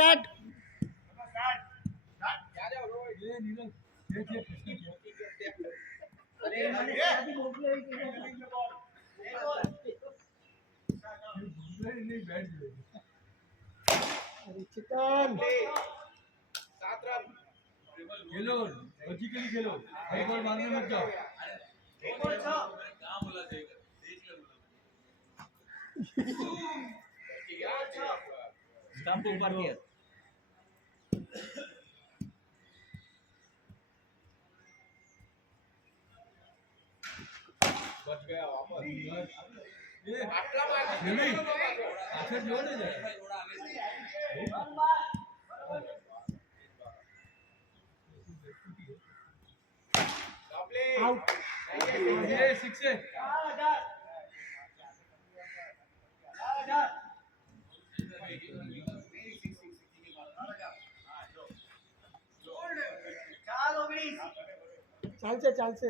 Start chicken 7 रन खेलो लॉजिकली खेलो एक बॉल मारने मत जाओ एक बॉल 6 क्या बोला देख स्टंप ऊपर किया बच गया वापस ये आटला मार नहीं आखिर जोड़ दे आउट ये 6 है चाल से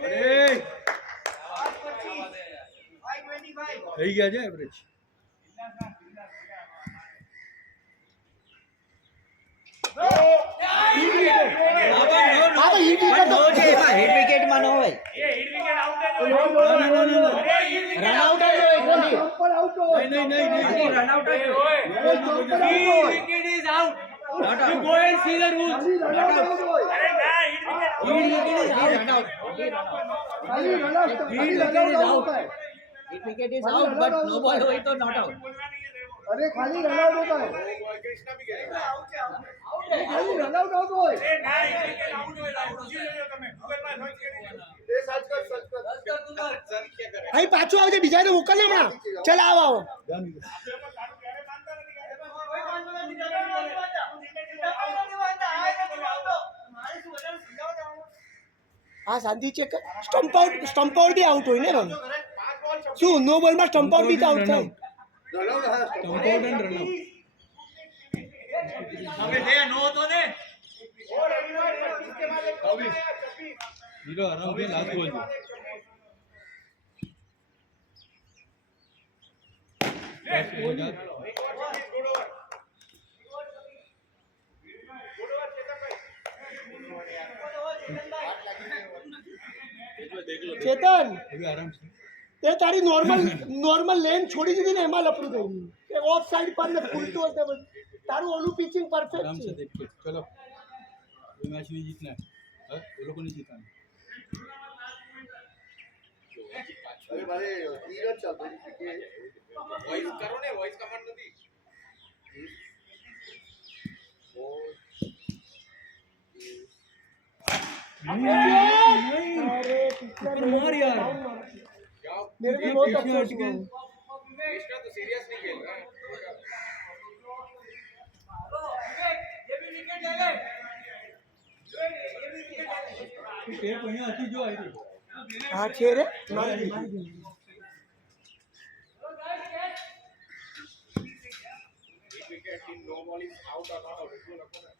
अरे થઈ ગયા છે એવરેજ हिट विकेट માં ન હોય એ હિટ વિકેટ આઉટ હે રન આઉટ હે नहीं રન આઉટ હે wicket is out you go and see the rules अरे ना hit wicket is out but no ball हुई तो नॉट आउट अरे खाली रन आउट होता है कृष्णा भी कह आउट है खाली रन आउट होता है ए ना हिट विकेट आउट होएगा પૂછી લેજો તમે ગૂગલ માં સર્ચ કરી એ સર્ચ કર સર્ચ क्या करे અહીં પાછું આવજે બીજાને મોકલ હમણાં ચાલ આવો हाँ शांति चेक स्टंप आउट भी आउट हुई ने भाई शू नो बॉल में स्टंप आउट भी तो आउट था अबे दे नो तो दे और एनीवन इसके बाद एक हीरो आराम से लास्ट बॉल चेतन आराम से તે તારી નોર્મલ લેન છોડી દીધી ને એમાં લપડું થઈ ગયું કે ઓફ સાઈડ પર ને ફૂલતો હશે તારું ઓલું પિચિંગ પરફેક્ટ आराम से છે देखिए चलो ये मैच नहीं जीतना है वो लोग को नहीं जीतना है अरे भाई नीरज चल रही है वॉइस करो ने वॉइस कमांड નથી अरे पिक्चर मार यार मेरे भी बहुत अफसोस हुआ कृष्णा तो सीरियस नहीं खेल रहा है ये भी विकेट जो आई थी हाँ छेरे wicket in no ball is out और नॉट आउट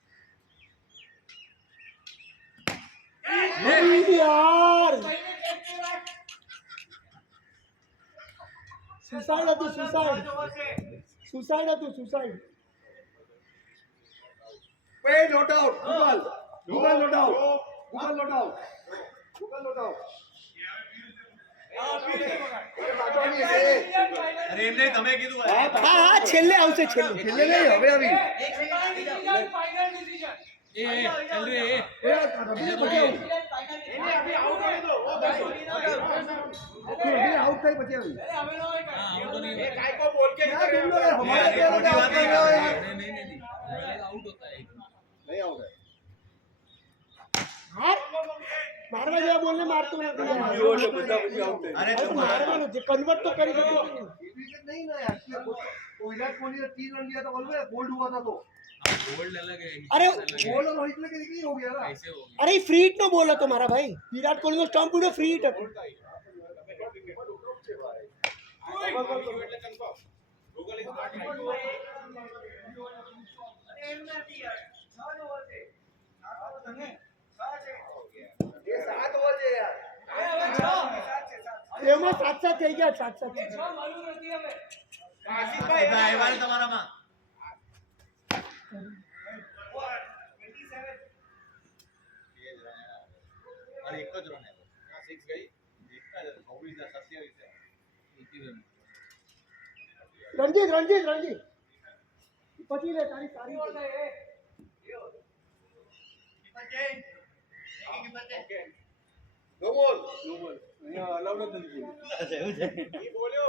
यार सुसाइड હતું सुसाइड पे not out Google not out अरे એમને તમે કીધું હા છેલ્લે આવશે છેલ્લે नहीं હવે આવી ફાઇનલ ડિસિઝન એ ચલ રે आउट થઈ પછી આવી ये काय को बोल के क्या तुम लोग हमारे प्लेयर को आउट कर रहे हो यार नहीं आउट होता है नहीं आउट है હાર મારવા જેવા બોલને મારતો નથી अरे અરે મારવાનું છે કન્વર્ટ તો કરી શકે છે विकेट नहीं ना यार तो विराट कोहली ने 3 रन लिया था बॉल में बोल्ड हुआ था तो गोल्ड अलग है अरे बोल और रोहित ने नहीं हो गया ना ऐसे हो अरे फ्री हिट નો બોલ હતો મારા ભાઈ વિરાટ કોહલીનો સ્ટમ્પ ઉડ્યો ફ્રી હિટ હતો गूगल इज ये 7 ओवर है यार એમાં 7-7 થઈ ગયા 7-7 આવ્યા ને તમારામાં અરે એક જ રન આવ્યો 6 ગઈ એકતા જ 24 27 રણજીત પછી લે તારી સારી નો બોલ અહીંયા અલાઉડ નથી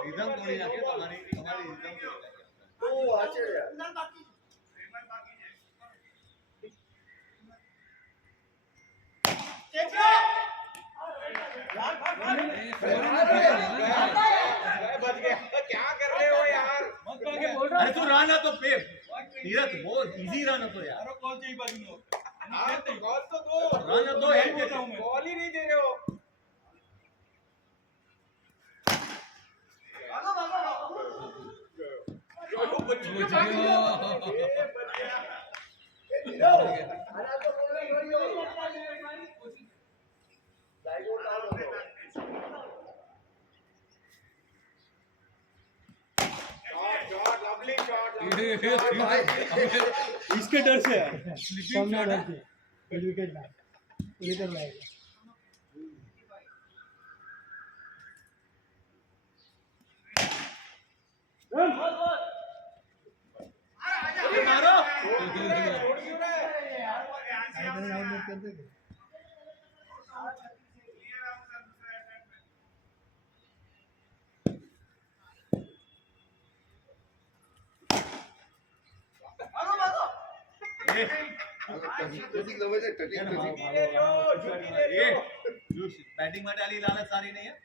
રીધમ તોડી નાખે તમારી રીધમ તોડી નાખે ઓ આચે યાર अरे तू रन હતો पे तीरथ बहुत इजी रन હતો यार अरे कॉल चाहिए बाजू नो कॉल तो दो रन दो है कॉल ही नहीं दे रहे हो इसके डर से સામने રણજીત વિકેટ લાગેલા मारो बैटिंग માટે આલી લાલચ સારી નહીં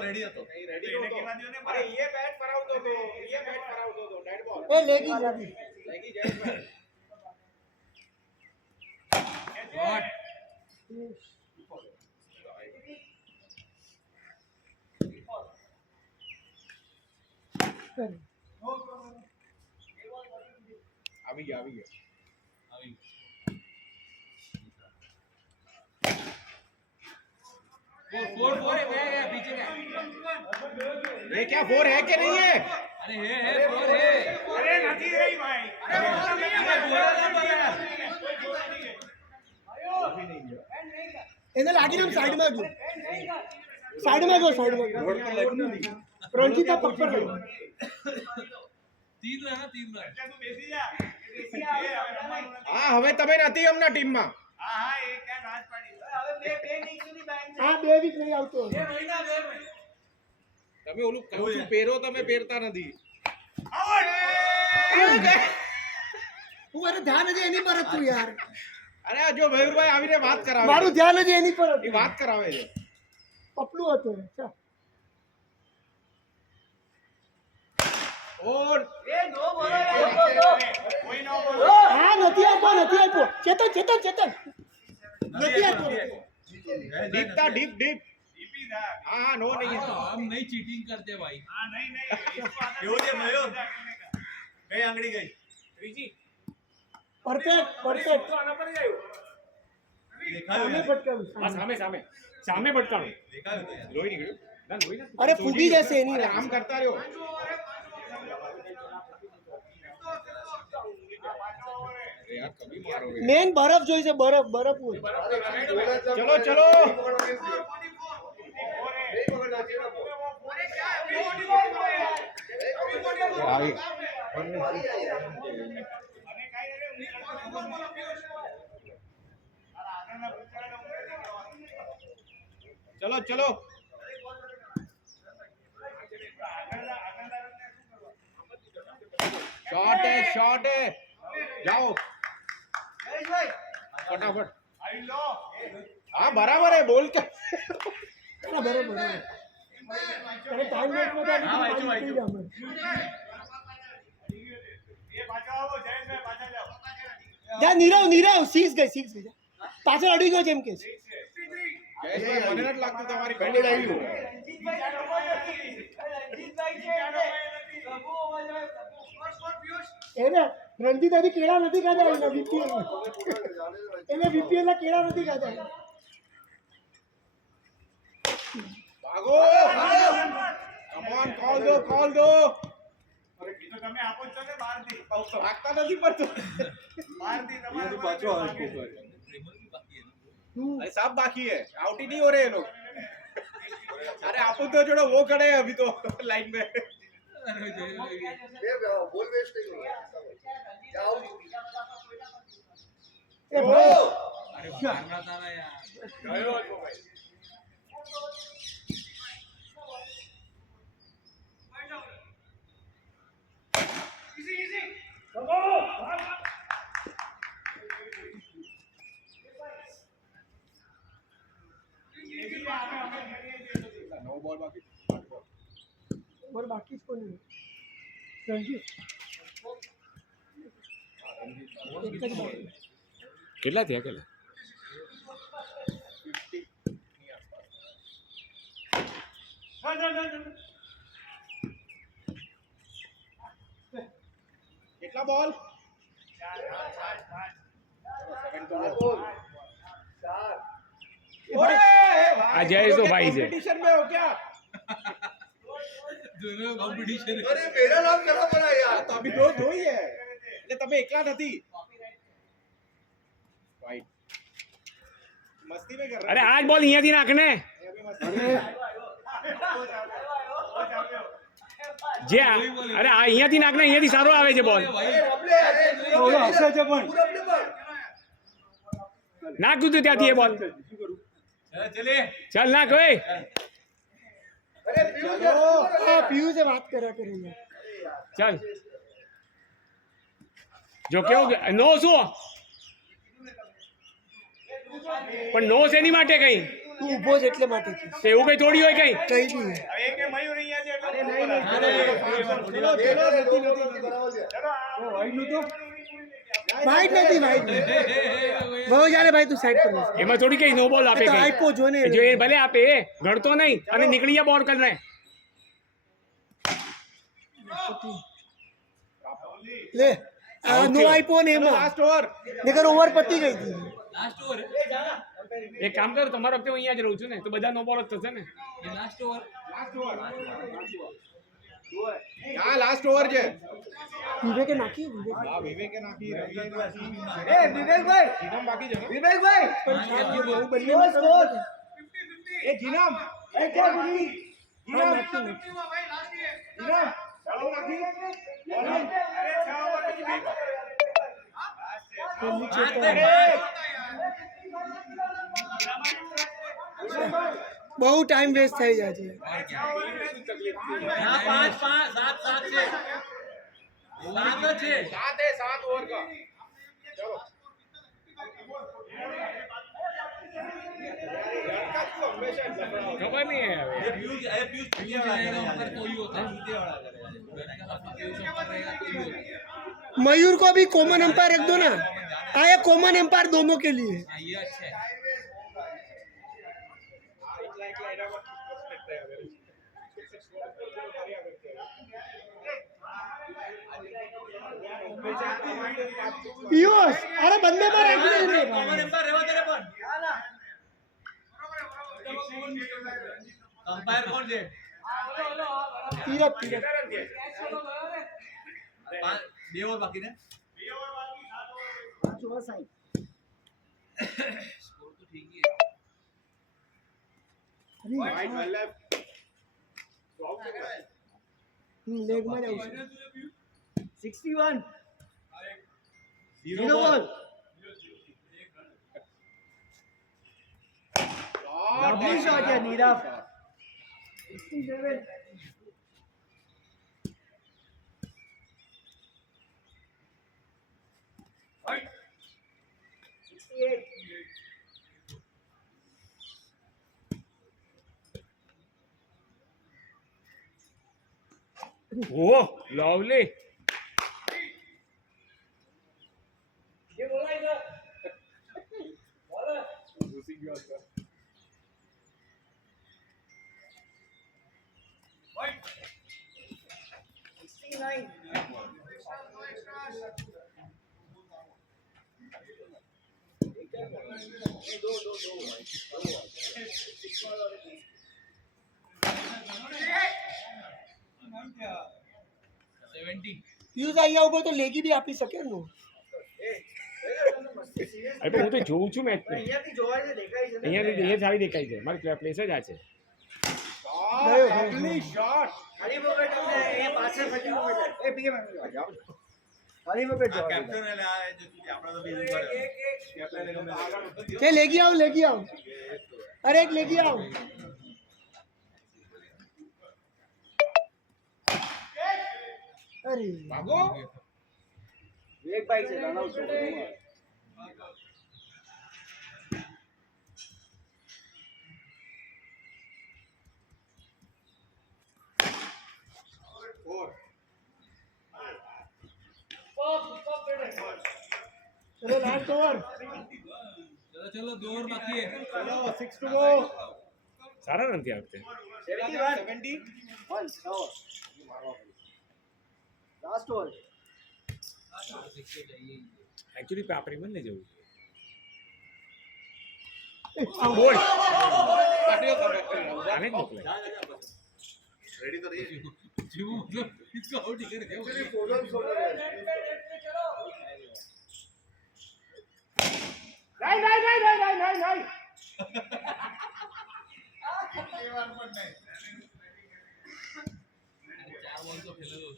રેડી હતો अरे ये बैट कराओ तो ये बैट कराओ तो डेड बॉल એ લેગી लगी जय बैट अभी गया फोर फोर है पीछे का ये क्या फोर है कि नहीं है अरे है फोर है अरे नहीं रही भाई એને લાગી ને સાઈડમાં ગયો રણજીત પગ પર ગયો 3 रन 3 रन હા હવે તમે નથી અમના ટીમમાં હા 2 વીક નહીં આવતો તમે ઓલું કહું છું પહેરો તમે પહેરતા નથી હું અરે ધ્યાન જ એની પર હતું યાર અરે આ જો મયુરભાઈ આવીને વાત કરાવે મારું ધ્યાન જ એની પર એ હતું વાત કરાવે છે પપલું હતું ચાલ. ઓર હા નથી આપ્યો ચેતન નથી આપ્યો ડીપ था डीप हाँ नो नहीं है हम नहीं चीटिंग करते भाई એવું છે મયો કઈ આંગળી ગઈ પરફેક્ટ દેખાયું सामने भटकावे દેખાયું તો યાર લોહી નીકળ્યું અરે ફૂટી જશે એની અરે આમ કરતા રહ્યો અરે યાર કભી મારો મેન બરફ જોઈ છે બરફ હોય ચલો ચલો चलो चलो शॉट है जाओ फटाफट हाँ बराबर है बोल क्या હા બરોબર અને ટાઈમ વેસ્ટ હા, વાંચો, વાંચો. જા નીરવ સીઝ ગઈ પાછળ અડી ગયો જેમ કે જયેશભાઈ, મને નથી લાગતું તમારી બેટિંગ આવી. એને રણજીત હજી કેળા નથી ખાધા એના VPL એને VPL ના કેળા નથી ખાધા ભાગો! Come on, call દો. ભાગતા નથી પડતો. अरे सब बाकी है, आउट ही नहीं हो रहे हैं लोग. अरे आपको तो जोड़ो वो खड़े हैं अभी तो लाइन में. બોલ વેસ્ટ થઈ ગયો જાઓ એ ભાઈ अरे मारना था ना यार. गयो હતો ભાઈ. नो बॉल बाकी. બોલ બાકી જ કોની રણજીત એક જ બોલ કેટલા થયા કેટલા कितना बॉल? આ જયેશ તો ભાઈ છે. कंपटीशन में हो क्या? दोनों कंपटीशन. અરે મેરા નામ કરા પડા યાર तो अभी दो ही है એટલે તમે એકલા નથી. રાઈટ. મસ્તી में कर रहे અરે આજ બોલ અહીંયાથી નાખ ને हैं अभी मस्ती. જે અરે આ અહીંયાથી નાખ ને અહીંયાથી સારો આવે છે બોલ ઓલો હસે છે પણ નાખ તું ત્યાંથી એ બોલ चले. ચાલ નાખ ઓય અરે પિયુષ હા પિયુષે વાત કર્યા કરીને ચાલ જો કેવું નો શું પણ નો શેની માટે કઈ તું ઊભો જ એટલે માટે છે તે એવું કઈ થોડી હોય કઈ કઈ નહીં હવે એક મયુર અહીંયા છે એટલે વાઈટ નથી વાઈટ બહુ જારે ભાઈ તું સાઈડ પર બેસ. એમાં થોડી કઈ નો બોલ આપે તો કઈ આપ્યો જો ને જો એ ભલે આપે એ ગણતો નહીં અને નીકળી જા બોલ કરને લે આ નો આપ્યો ને એમાં લાસ્ટ ઓવર. નકર ઓવર પતી ગઈ હતી लास्ट ओवर. એક કામ કર તમારા વખતે હું અહીંયા જ રહું છું ને તો બધા નો બોલ જ થશે ને ये लास्ट ओवर. Last over. હા લાસ્ટ ઓવર છે. વિવેકે નાખી વિવેક હા વિવેકે નાખી, રવિએ નાખી. એ વિવેકભાઈ જીનમ બાકી છે ને? વિવેકભાઈ બહુ બંનેમાં સ્કોર એ જીનમ. એ ક્યાં ગુડી જીનમ. જીનમ. ચાલો નાખી. બોલિંગ. અરે 6 ઓવર પછી બે બોલ. બહુ ટાઈમ વેસ્ટ થઈ જાય છે यहाँ 5 5 7 7 છે. 7 છે. 7 है 7 ओवर का. चलो. लड़का क्यों हमेशा लफड़ा होता है? ખબર નહીં હવે पीयूष रहेगा ऊपर तो ही होता है. पीयूष ऊपर रहेगा तो ही होता है. मयूर को भी कॉमन एम्पायर रख दो ना आया कॉमन एम्पायर दोनों के लिए हाँ, ये अच्छा है. इतना एडावट रिस्पेक्ट है अगर. પિયુષ અરે બંનેમાં રાખી દે कॉमन एम्पायर રહેવા દે ને પણ. કમ્પાયર કોણ છે? તીરથ તીરથ બે ઓવર બાકી ને. જોવા સાહેબ સ્કોર તો ઠીક ही है. Right, well left. લેગમાં જ આવશે 61 Zero ball. Lovely shot, yeah, Nirav. 67 68 ઓહ લવલી પિયુષ અહીંયા ઉભો તો લેગી બી આપી શકે ને અરે પણ હું તો જોઉં છું મેચ અહીંયાથી જોવાય છે, દેખાય છે ને. અહીંયાથી એ સારી દેખાય છે મારી પ્લેસ જ આ છે lovely shot. ખાલી પોકેટ તમને અહીંયા પાછળ ફરી પોકેટ. એ પીકે માં જાઓ. ખાલી પોકેટ જોવા દે. કે લેગી આવ અરે એક લેગી આવ અરે ભાગો. એક બાઈક છે રન આઉટ. ચલો લાસ્ટ ઓવર चलो 2 ओवर बाकी है ચલો 6 to go. સારા રન થયા વખતે 70. Last over. એકચ્યુઅલી પાપરી મન ને જવું બોલ આને જ મોકલાય जीव मतलब इसको आउट ही कर दिया चार बॉल तो खेले दो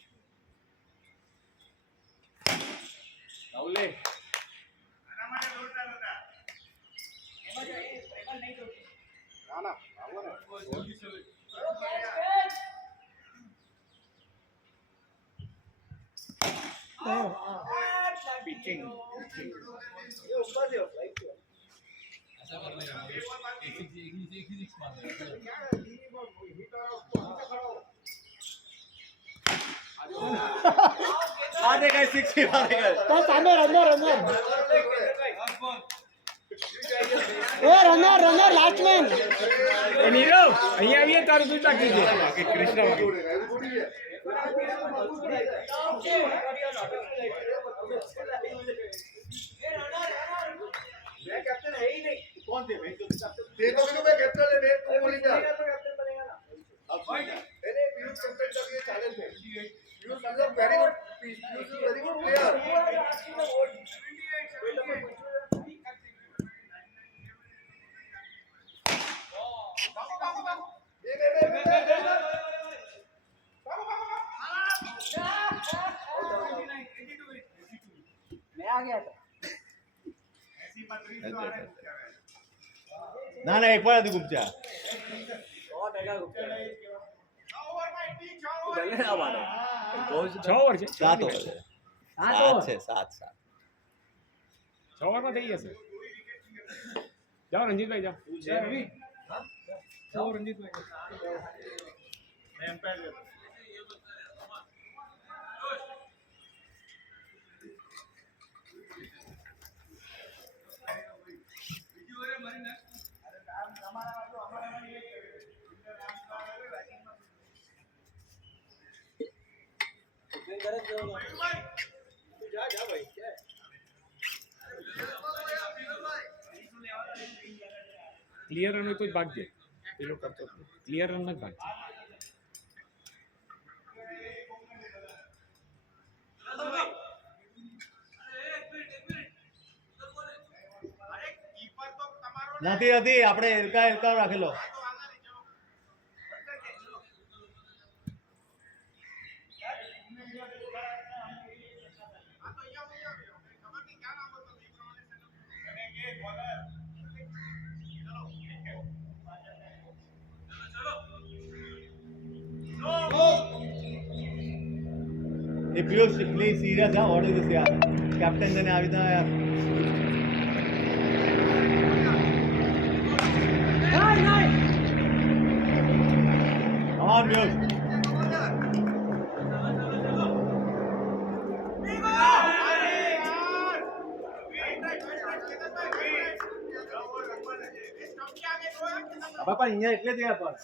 Lovely. ના આવો ને. Pitching. ये ऊपर से लाइक ऐसा करना है एक ही सिक्स मार આ દેખાય 60 આ દેખાય. તો સામે રનર એ રનર લાસ્ટ મેન એ નીરવ અહીંયા આવીએ તારું શું બાકી છે બાકી કૃષ્ણ બાકી. मैं कैप्टन है ही नहीं. કોણ છે ભાઈ? ते तो मैं कैप्टन है. मैं तो बोली जा. कैप्टन बनेगा ना. अरे पीयूष कैप्टन का ये चैलेंज है. पीयूष मतलब very good. Piyush is very good player. मैं आ गया था. ના ના એક વાર હતી ગુપ્ચા. 100% गुप्ता. ભલે ના મારે 6 ઓવર છે 7 ઓવર છે. 7 છે 7. 6 ઓવરમાં થઈ જશે જાઓ રંજીતભાઈ જાઓ रंजीत भाई ક્લિયર રન હોય તો જ ભાગજે પેલો કરતો ક્લિયર રન જ ભાગજે નથી હતી આપણે એલકા રાખેલો. એ પિયુષ પ્લીઝ સિરિયસ હા વોટ ઇઝ ધીસ યાર કેપ્ટન જને આવી તા યાર કમ ઓન પિયુષ હવે પણ અહીંયા એટલે જ પણ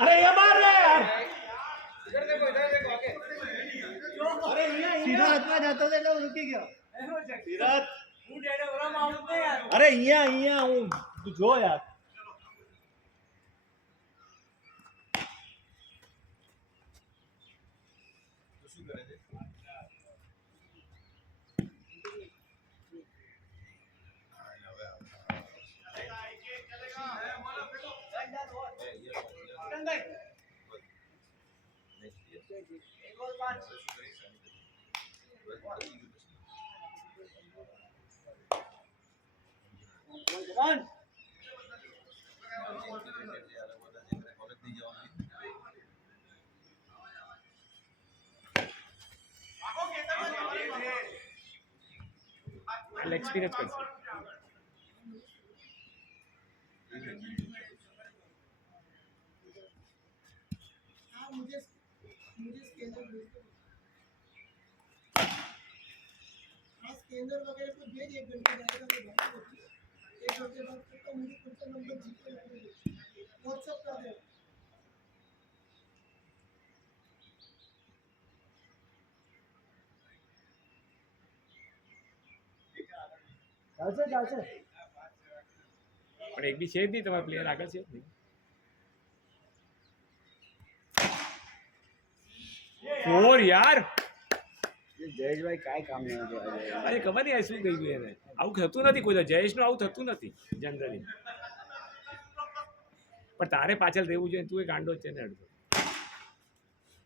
अरे ये मार रहे यार इधर देखो आगे અરે અહીંયા સીધા હાથમાં જતો હતો એટલે હું રૂકી ગયો. સિરાજ હું ડેડે ઓરામાં આવું ને યાર. અરે અહીંયા હું તું જો યાર एक्सपीरियंस करते हाँ मुझे स्कैनर भेज दो. हाँ स्कैनर वगैरह कुछ भेज 1 घंटे जाएगा मैं बात करती हूँ. 1 घंटे बाद तक मुझे खुद का नंबर जीपे व्हाट्सएप कर दे. ચાલશે પણ એક બી છે જ નહીં તમારા પ્લેયર આગળ છે જ નહીં. ફોર યાર જયેશભાઈ કાંઈ કામ નહીં અરે ખબર નહીં આ શું કહી ગયું એને આવું થતું નથી કોઈ જયેશનું આવું થતું નથી જનરલી પણ તારે પાછળ રહેવું જોઈએ તું એ ગાંડો જ છે ને અડધો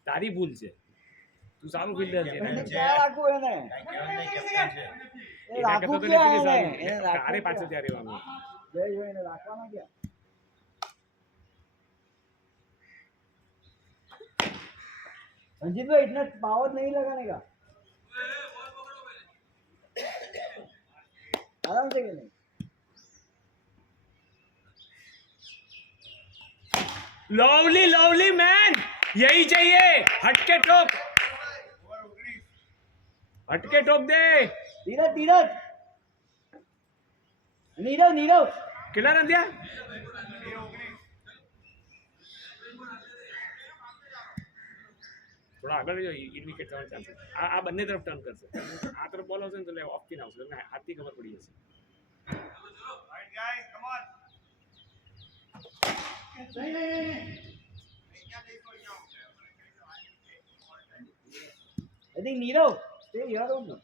તારી ભૂલ છે તું સારું ફિલ્ડર છે એના કરતા તો નથી સારું. તારે પાછળ ત્યાં રહેવાનું रंजीत भाई इतना पावर नहीं लगाने का आराम से खेलें. लवली लवली मैन यही चाहिए हटके टोप दे धीरज नीरव કેટલા રન થયા થોડા આગળ જો ઇન વિકેટ થવાનું ચાલશે આ બંને તરફ ટર્ન કરશે આ તરફ બોલ આવશે ને તો ઓફ સ્પિન આવશે તમને હાથથી ખબર પડી જશે I think Nirav, stay here only.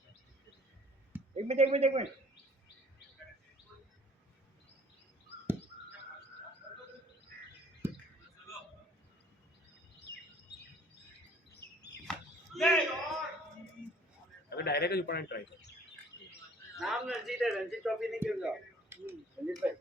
एक मिनट. હવે ડાયરેક્ટ જ ઉપરને ટ્રાય કર नाम रंजीत है, रंजीत ट्रॉफी नहीं खेल रहा. रंजीत भाई.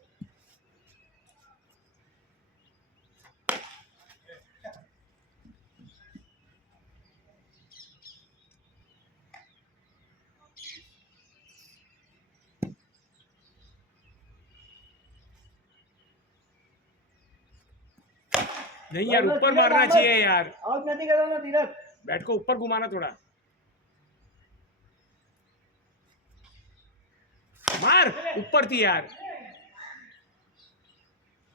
नहीं यार ऊपर मारना चाहिए यार आउट नहीं करो ना धीरज. बैट को ऊपर घुमाना थोड़ा मार ऊपर थी यार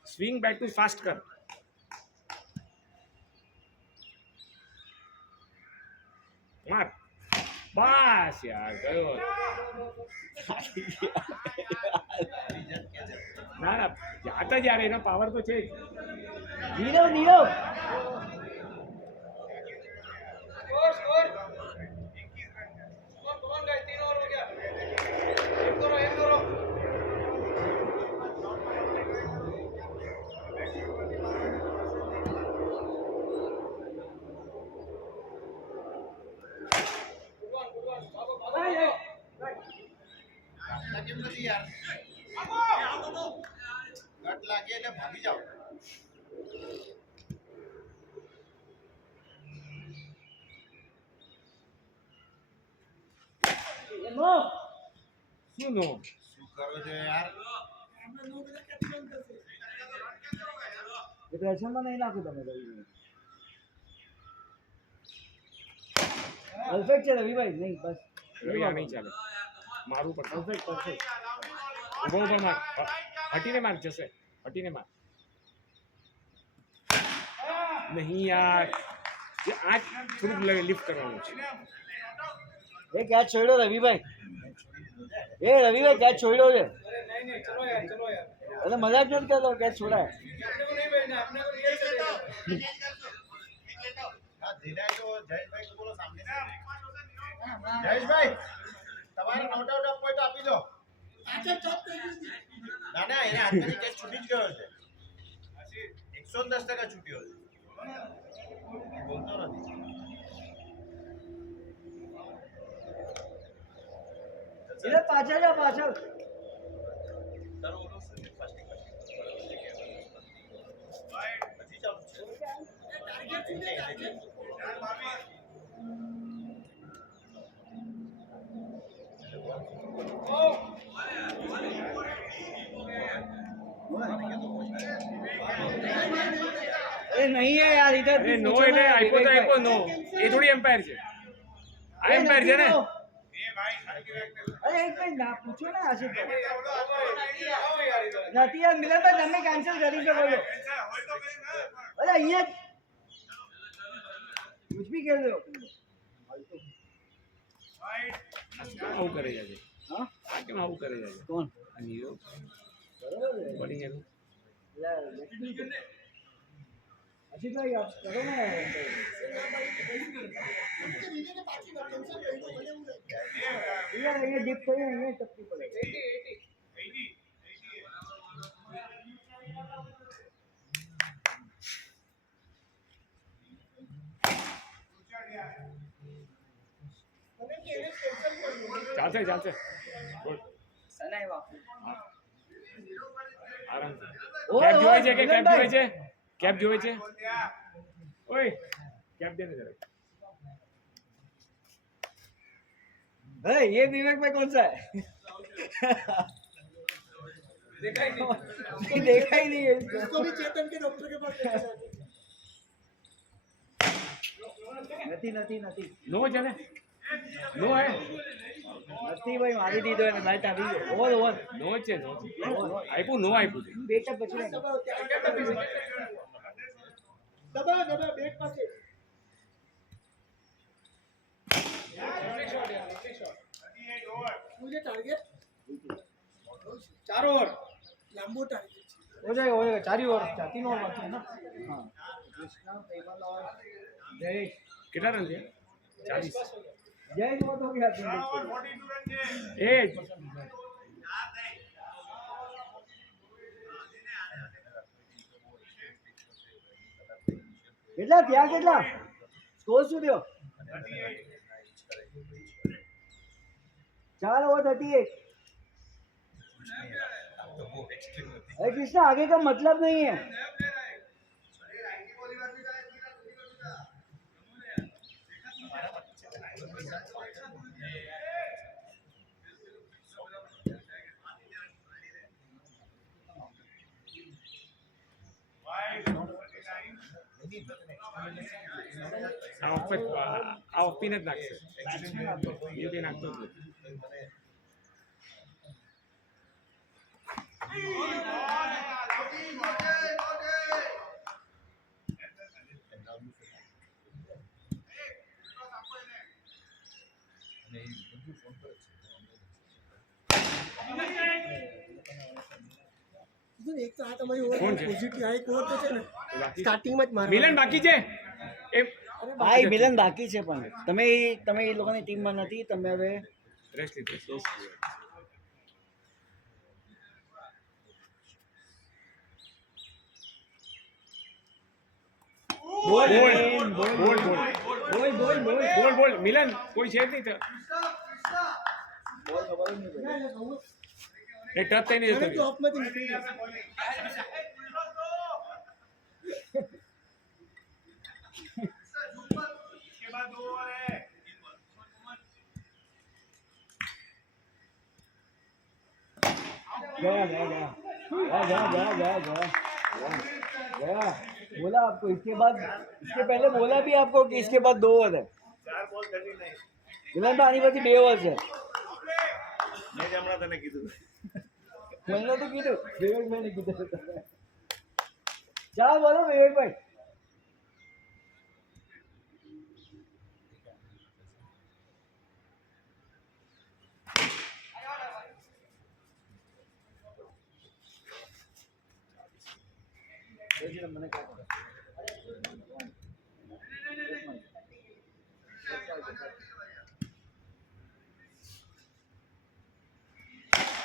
स्विंग बैक टू फास्ट कर मार बस यार गयो ના ના જાતા જ યાર એનો પાવર તો છે જ नीरव स्कोर कौन गाइस 3 ओवर हो गया एक करो ગટ લાગે એટલે ભાગી જાવ શું નો શું કરો છો યાર આમાં નો બધા કેપ્ટન થશે એ પ્રેશરમાં નહીં નાખું તમે પરફેક્ટ છે રવિભાઈ નહીં બસ રવિ આ નહીં ચાલે મારું પણ પરફેક્ટ પરફેક્ટ ઉભો ઉભો માર હટીને માર જશે હટીને માર નહીં યાર એ આ થોડુંક લિફ્ટ કરવાનું છે એ કેચ છોડ્યો રવિભાઈ એ રવિભાઈ કેચ છોડ્યો છે એટલે મજાક નથી કરતો કેચ છોડાય જયેશભાઈ તો બોલો સામને જયેશભાઈ તમારે નોટ આઉટ આપવો હોય તો આપી દો પાછળ ચોપ કરી દીધી ના ના એના હાથમાંથી કેચ છૂટી જ ગયો છે 110% છૂટ્યો છે બોલતો નથી એટલે પાછળ જા પાછળ अरे नहीं है यार इधर અરે નો એટલે આપ્યો નો એ થોડી એમ્પાયર છે આ એમ્પાયર છે ને अरे एक मिनट ना पूछो ना आशिफ નથી યાર મિલનભાઈ તમે કેન્સલ કરી શકો છો અરે અહીંયા कुछ भी खेल रहे हो આવું કરે છે हाँ આ કેમ આવું કરે છે कौन આ નીરો बरोबर है બોલિંગ એનું यार आशिफ भाई आप करो ना વિજયને પાછી વાર કેન્સલ કરી દો ભલે હું यार ये डिप तो है ये टप्पी पड़ेगा મને કેને કેન્સલ કર્યું ચાલશે ચાલશે બોલ સનાઈ વાપુ આરામથી ઓય, કેપ જોવે છે કે કેપ જોવે મિલનભાઈ. છે કેપ જોવે છે ઓય કેપ દે ને જરા है ये विवेक भाई कौन सा है देखा ही नहीं है इसको। इसको भी चेतन के डॉक्टर के पास लेके जाते નથી નથી નથી નો છે ને નો હે નથી ભાઈ મારી દીધો એને મેચ આવી ગયો ઓવર ઓવર નો છે નો આપ્યું નો આપ્યું છે બેટ પછી નહીં દબાવ દબાવ બેટ પાસે मुझे टारगेट 4 ओवर लंबो टारगेट हो जाएगा 4 ओवर 3 ओवर बाकी है ना हाँ कृष्णा पेमल और जय કેટલા રન છે 40 जय बहुत हो गया એ કેટલા થયા કેટલા સ્કોર શું થયો 4 ओवर 38 अरे कृष्णा आगे का मतलब नहीं है આ ઓપીને જ નાખશે એ કઈ નાખતો જ નથી એક તો આ તમારી ઓવર કોણ છે? પોઝિટિવ આ એક ઓવર તો છે ને બાકી સ્ટાર્ટિંગમાં જ માર મિલન બાકી છે એ હા એ મિલન બાકી છે પણ તમે એ લોકોની ટીમમાં નથી તમે હવે રેસ્ટ લીધો બોલ બોલ બોલ બોલ બોલ બોલ મિલન કોઈ છે જ નહીં તો બોલ ખબર જ નહીં ના, ના, હું એ ટચ થઈને જતો મને રહ્યો. ટોપમાંથી નીકળી ગયો. गया गया गया गया गया गया गया गया बोला आपको इसके पहले बोला भी आपको कि इसके बाद 2 ओवर है ચાર બોલ થતી નહીં મિલન તો આની પછી 2 ઓવર છે મેં જ હમણાં તને કીધું मैंने तो कीधु विवेकભાઈ ને કીધું ચાલ બોલો વિવેકભાઈ મને क्या पता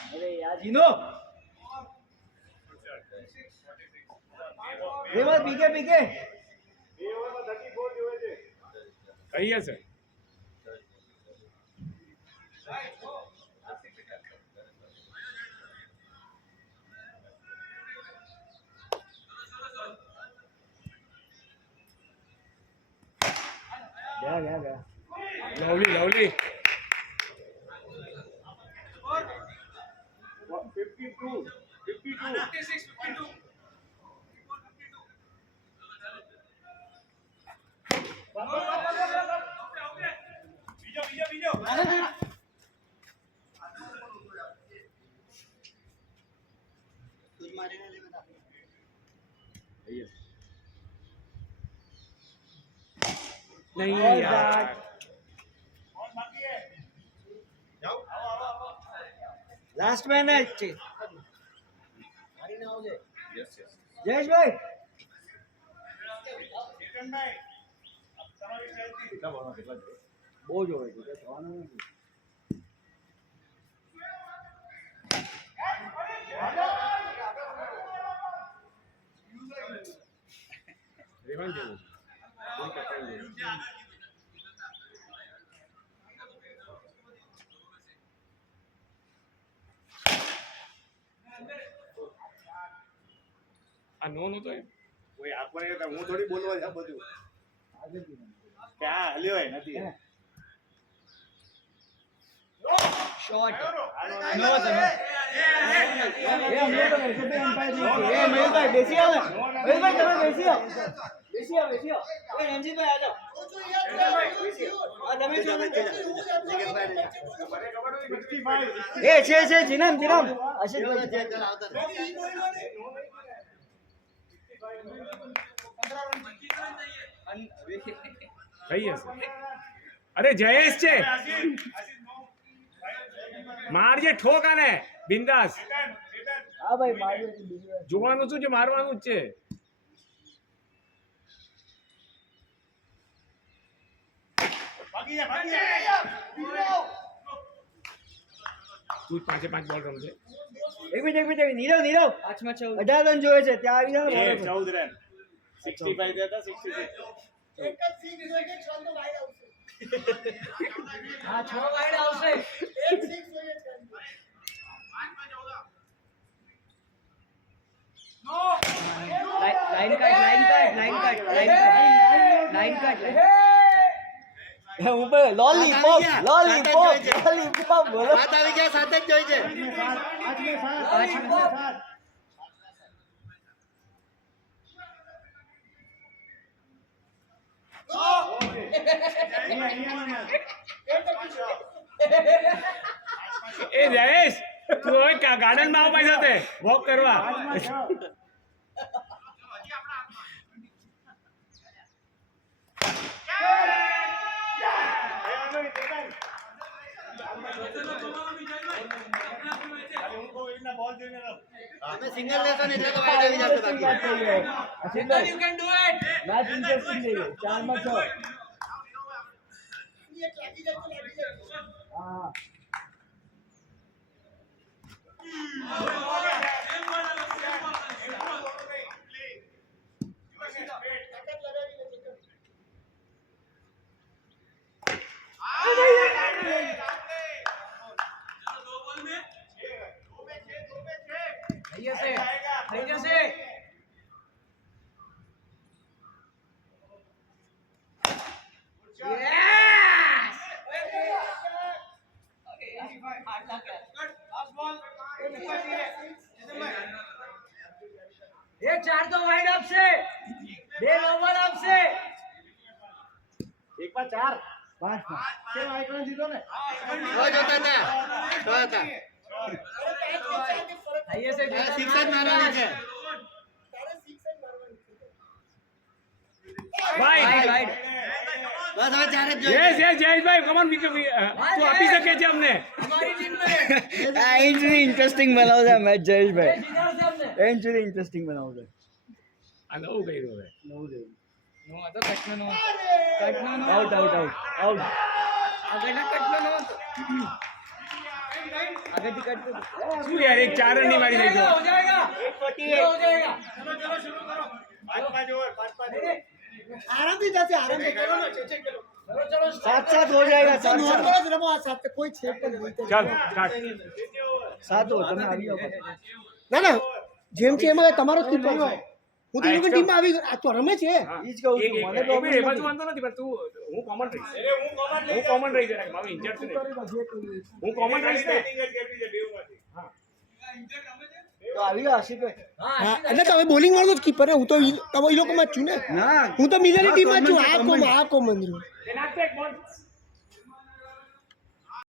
अरे यार जीनो रेवत पीके पीके બે ઓવરમાં 34 જોવે છે કઈ હશે गया गया गया લવલી લવલી 52 52 બીજો નહીં All યાર that. બોલ બાકી હે જાઓ આવો लास्ट मैन है जयेश भाई ચેતન ભાઈ તમારી સાઈડથી કેટલા બોલમાં કેટલા જોવે બહુ જોવે છે જવાનું નથી રેવાન જેવું કોઈ કપાઈ નહીં. આ નો નતો એમ કોઈ આપણે હું થોડી બોલવા જા બધું આગળ થી કે આ હલ્યો હે નથી હે शॉट આનો नो તમે એ અમે તો વૈસે भी एम्पायर नहीं ए मयूर भाई बेसी आओ मयूर भाई તમે બેસી આવો બેસી આવો એ રણજીતભાઈ આ જાઓ આ તમે જો મને ખબર નથી 65 એ છે જીનમ આશિષભાઈ કઈ હશે અરે જયેશ છે મારજે ઠોક આને બિંદાસ હા ભાઈ માર્યો છે બીજી વાર જોવાનું શું છે મારવાનું જ છે બાકી જા તું 5 બોલ રમજે એક મિનિટ નીરવ 18 રન જોઈએ છે ત્યાં આવી જાવ ને 14 રન 65 દેતા 66 એક જ સિક્સ હોય કે 6 તો વાઈડ આવશે હા 6 વાઇડ આવશે એક સિક્સ હોય જ ચાલશે. લાઈન કટ ઉપર લોલીપોપ બોલો વાત આવી ગયા સાથે જ જોઈ છે એ જયેશ તું હવે ગાર્ડન માં આવ મારી સાથે વોક કરવા તમે સિંગલ લેશો ને એટલે તો વાઈડ આવી જશે બાકી આશિષભાઈ મેચ ઇન્ટરેસ્ટિંગ થઈ ગઈ 4 માં 6 એક લાગી જાય તો લાગી જાય. હા તાકાત લગાવી નથી કરી. થઈ જશે એક ચાર તો વાઇડ આપશે, બે નોર્મલ આપશે. એક પર ચાર. બસ કેમ આઈકોન દીધો ને? આઈએસએ સિક્સ જ મારવાની છે. તારે 6 જ મારવાની છે. વાઈડ. બસ હવે ચાર જ યસ જયેશભાઈ કમ ઓન તું આપી શકે છે અમને. અમારી ટીમ ને આ ઇન્જરી ઇન્ટરેસ્ટિંગ બનાવશે આ મેચ જયેશભાઈ જીતાડશે અમને. ઇન્જરી ઇન્ટરેસ્ટિંગ બનાવશે આ નવું કર્યું હવે. આઉટ આઉટ આઉટ આઉટ શું યાર એક 4 રન ની મારી हो દીધો. जाएगा, हो जाएगा. આરામથી જશે આરામથી चलो चलो सात सात हो जाएगा सात सात નોર્મલ જ રમો આ સાથે કોઈ છે પણ નહીં. ચાલ સ્ટાર્ટ. सात हो તમે આવી જાઓ ના ના જેમ છે એમાં તમારો જ કીપર છે. હું તો લોકોની ટીમમાં આવી આ તો રમે છે. ઈ જ કહું છું મને problem એમાં નથી. વાંધો નથી પણ તું હું કોમન રહીશ. હું કોમન રહી જરાક મારું ઇન્જર્ડ છે ને. હું કોમન રહીશ ને. તો આવી જાઓ આશિફભાઈ હા એટલે તમે બોલિંગ વાળો જ કીપર હું તો તમે એ લોકોમાં જ છું ને. ના હું તો મિલરની ટીમમાં જ છું. આ કોમ રહ્યું. એ નાખતો એક બોલ.